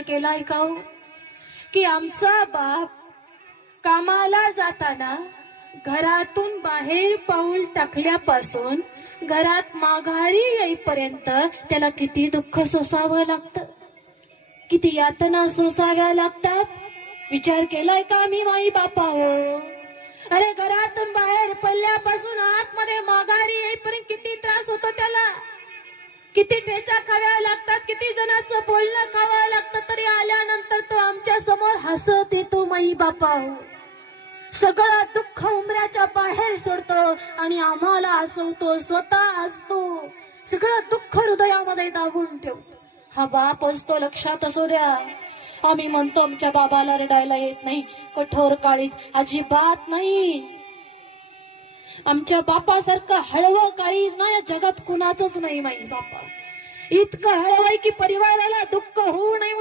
केलाय का हो की आमचा बाप कामाला जाताना घरातून बाहेर पाऊल टाकल्यापासून घरात माघारी येईपर्यंत त्याला किती दुःख सोसावं लागतं, किती यातना सोसाव्या लागतात. विचार केलाय का मी माई बापा हो? अरे घरातून बाहेर पडल्यापासून आतमध्ये माघारी येईपर्यंत किती त्रास होतो त्याला, किती ठेचा खाव्या लागतात, किती जणांचं बोलणं खावं लागतं, तरी आल्यानंतर तो आमच्या समोर हसत येतो माई बापा हो. सगळं दुःख उमऱ्याच्या बाहेर सोडतो आणि आम्हाला हसवतो, स्वतः हसतो, सगळं दुःख हृदयामध्ये दाबून ठेवतो. हा बाप असतो, लक्षात असू द्या. आम्ही म्हणतो आमच्या बाबाला रडायला येत नाही, कठोर काळीज अजिबात नाही. आमच्या बापासारखं हळवं काळीज ना या जगात कुणाचंच नाही माई बापा. इतकं हळवं की परिवाराला दुःख होऊ नये